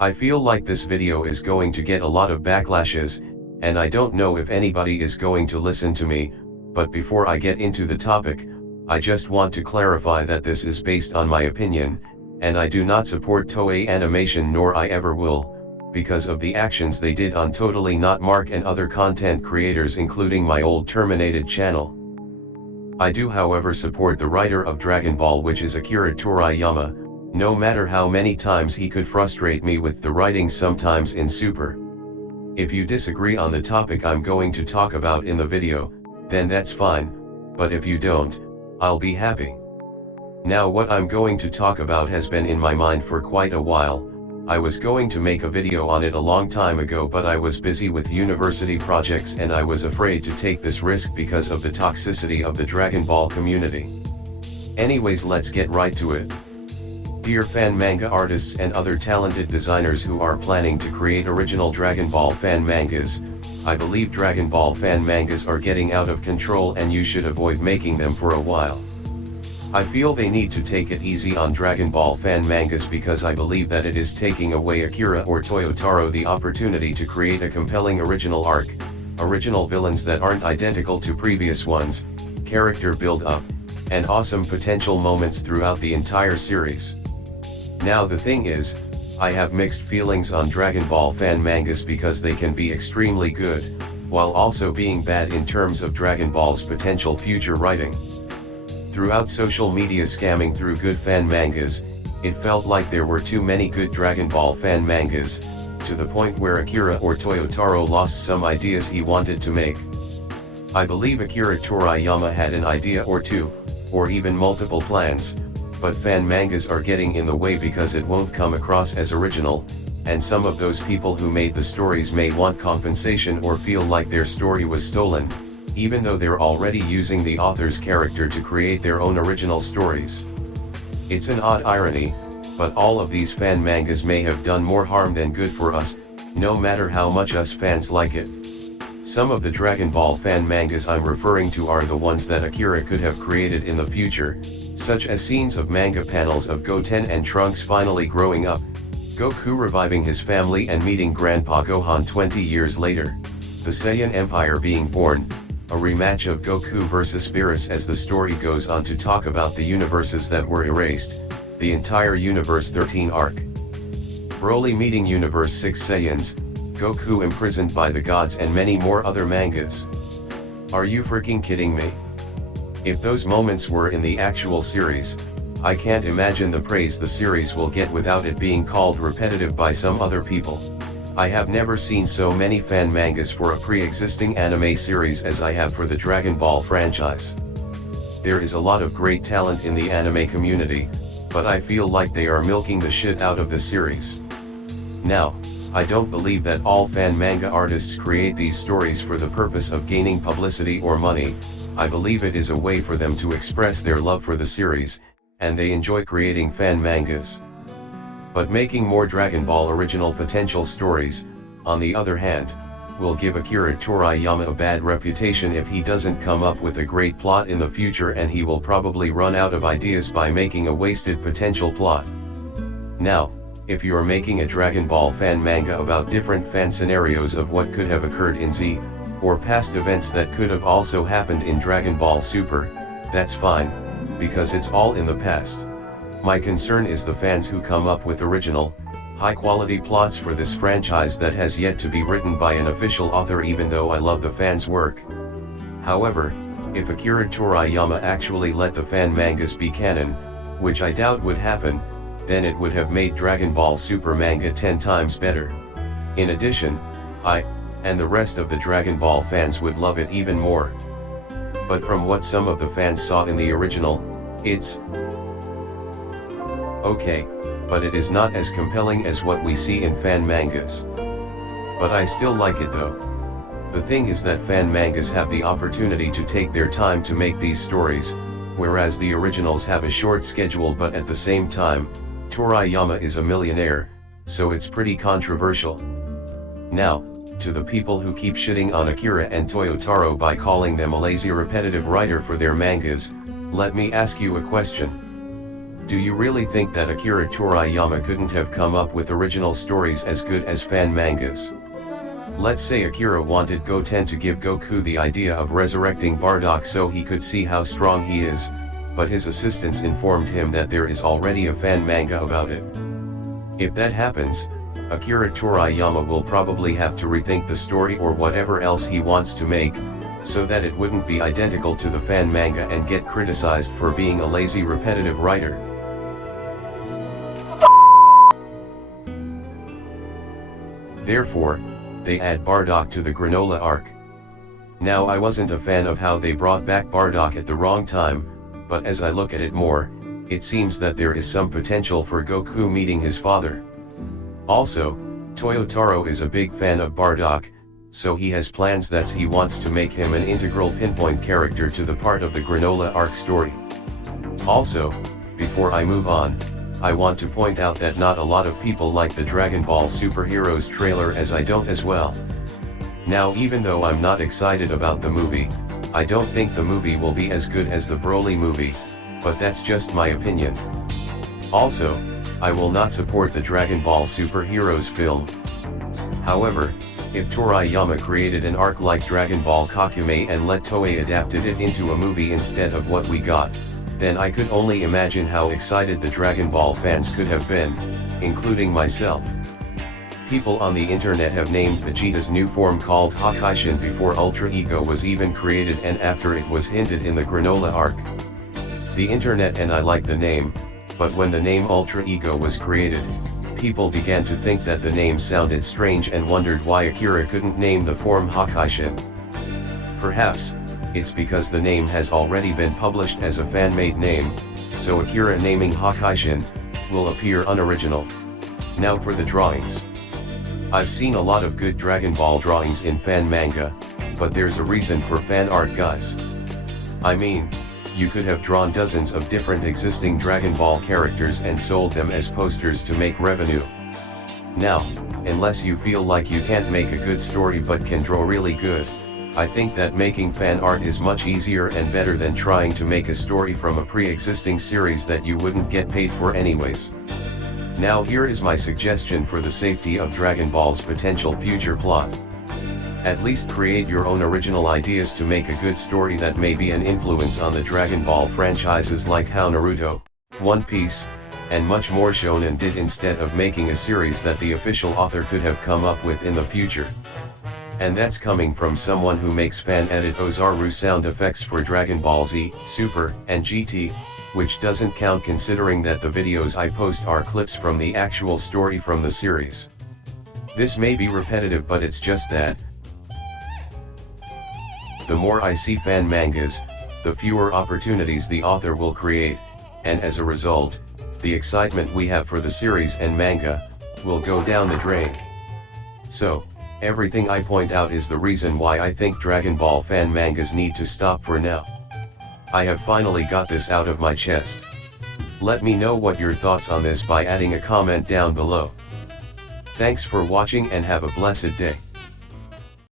I feel like this video is going to get a lot of backlashes, and I don't know if anybody is going to listen to me, but before I get into the topic, I just want to clarify that this is based on my opinion, and I do not support Toei Animation nor I ever will, because of the actions they did on Totally Not Mark and other content creators including my old terminated channel. I do however support the writer of Dragon Ball, which is Akira Toriyama, no matter how many times he could frustrate me with the writing sometimes in Super. If you disagree on the topic I'm going to talk about in the video, then that's fine, but if you don't, I'll be happy. Now what I'm going to talk about has been in my mind for quite a while. I was going to make a video on it a long time ago, but I was busy with university projects and I was afraid to take this risk because of the toxicity of the Dragon Ball community. Anyways, let's get right to it. Dear fan manga artists and other talented designers who are planning to create original Dragon Ball fan mangas, I believe Dragon Ball fan mangas are getting out of control and you should avoid making them for a while. I feel they need to take it easy on Dragon Ball fan mangas because I believe that it is taking away Akira or Toyotaro the opportunity to create a compelling original arc, original villains that aren't identical to previous ones, character build-up, and awesome potential moments throughout the entire series. Now the thing is, I have mixed feelings on Dragon Ball fan mangas because they can be extremely good, while also being bad in terms of Dragon Ball's potential future writing. Throughout social media scamming through good fan mangas, it felt like there were too many good Dragon Ball fan mangas, to the point where Akira or Toyotaro lost some ideas he wanted to make. I believe Akira Toriyama had an idea or two, or even multiple plans, but fan mangas are getting in the way because it won't come across as original, and some of those people who made the stories may want compensation or feel like their story was stolen, even though they're already using the author's character to create their own original stories. It's an odd irony, but all of these fan mangas may have done more harm than good for us, no matter how much us fans like it. Some of the Dragon Ball fan mangas I'm referring to are the ones that Akira could have created in the future, such as scenes of manga panels of Goten and Trunks finally growing up, Goku reviving his family and meeting Grandpa Gohan 20 years later, the Saiyan Empire being born, a rematch of Goku vs Beerus as the story goes on to talk about the universes that were erased, the entire Universe 13 arc, Broly meeting Universe 6 Saiyans, Goku imprisoned by the gods, and many more other mangas. Are you freaking kidding me? If those moments were in the actual series, I can't imagine the praise the series will get without it being called repetitive by some other people. I have never seen so many fan mangas for a pre-existing anime series as I have for the Dragon Ball franchise. There is a lot of great talent in the anime community, but I feel like they are milking the shit out of the series. Now, I don't believe that all fan manga artists create these stories for the purpose of gaining publicity or money. I believe it is a way for them to express their love for the series, and they enjoy creating fan mangas. But making more Dragon Ball original potential stories, on the other hand, will give Akira Toriyama a bad reputation if he doesn't come up with a great plot in the future, and he will probably run out of ideas by making a wasted potential plot. Now, if you're making a Dragon Ball fan manga about different fan scenarios of what could have occurred in Z, or past events that could have also happened in Dragon Ball Super, that's fine, because it's all in the past. My concern is the fans who come up with original, high-quality plots for this franchise that has yet to be written by an official author, even though I love the fans' work. However, if Akira Toriyama actually let the fan mangas be canon, which I doubt would happen, then it would have made Dragon Ball Super manga 10 times better. In addition, I, and the rest of the Dragon Ball fans would love it even more. But from what some of the fans saw in the original, it's okay, but it is not as compelling as what we see in fan mangas. But I still like it though. The thing is that fan mangas have the opportunity to take their time to make these stories, whereas the originals have a short schedule, but at the same time, Toriyama is a millionaire, so it's pretty controversial. Now, to the people who keep shitting on Akira and Toyotaro by calling them a lazy repetitive writer for their mangas, let me ask you a question. Do you really think that Akira Toriyama couldn't have come up with original stories as good as fan mangas? Let's say Akira wanted Goten to give Goku the idea of resurrecting Bardock so he could see how strong he is, but his assistants informed him that there is already a fan manga about it. If that happens, Akira Toriyama will probably have to rethink the story or whatever else he wants to make, so that it wouldn't be identical to the fan manga and get criticized for being a lazy repetitive writer. Therefore, they add Bardock to the Granola arc. Now I wasn't a fan of how they brought back Bardock at the wrong time, but as I look at it more, it seems that there is some potential for Goku meeting his father. Also, Toyotaro is a big fan of Bardock, so he has plans that he wants to make him an integral pinpoint character to the part of the Granola arc story. Also, before I move on, I want to point out that not a lot of people like the Dragon Ball Superheroes trailer, as I don't as well. Now, even though I'm not excited about the movie, I don't think the movie will be as good as the Broly movie, but that's just my opinion. Also, I will not support the Dragon Ball Superheroes film. However, if Toriyama created an arc like Dragon Ball Kakume and let Toei adapted it into a movie instead of what we got, then I could only imagine how excited the Dragon Ball fans could have been, including myself. People on the internet have named Vegeta's new form called Hakaishin before Ultra Ego was even created and after it was hinted in the Granola arc. The internet and I like the name, but when the name Ultra Ego was created, people began to think that the name sounded strange and wondered why Akira couldn't name the form Hakaishin. Perhaps, it's because the name has already been published as a fan-made name, so Akira naming Hakaishin will appear unoriginal. Now for the drawings. I've seen a lot of good Dragon Ball drawings in fan manga, but there's a reason for fan art, guys. I mean, you could have drawn dozens of different existing Dragon Ball characters and sold them as posters to make revenue. Now, unless you feel like you can't make a good story but can draw really good, I think that making fan art is much easier and better than trying to make a story from a pre-existing series that you wouldn't get paid for anyways. Now here is my suggestion for the safety of Dragon Ball's potential future plot. At least create your own original ideas to make a good story that may be an influence on the Dragon Ball franchises, like how Naruto, One Piece, and much more shonen did, instead of making a series that the official author could have come up with in the future. And that's coming from someone who makes fan-edit Ozaru sound effects for Dragon Ball Z, Super, and GT, which doesn't count considering that the videos I post are clips from the actual story from the series. This may be repetitive, but it's just that the more I see fan mangas, the fewer opportunities the author will create, and as a result, the excitement we have for the series and manga will go down the drain. So, everything I point out is the reason why I think Dragon Ball fan mangas need to stop for now. I have finally got this out of my chest. Let me know what your thoughts on this by adding a comment down below. Thanks for watching and have a blessed day.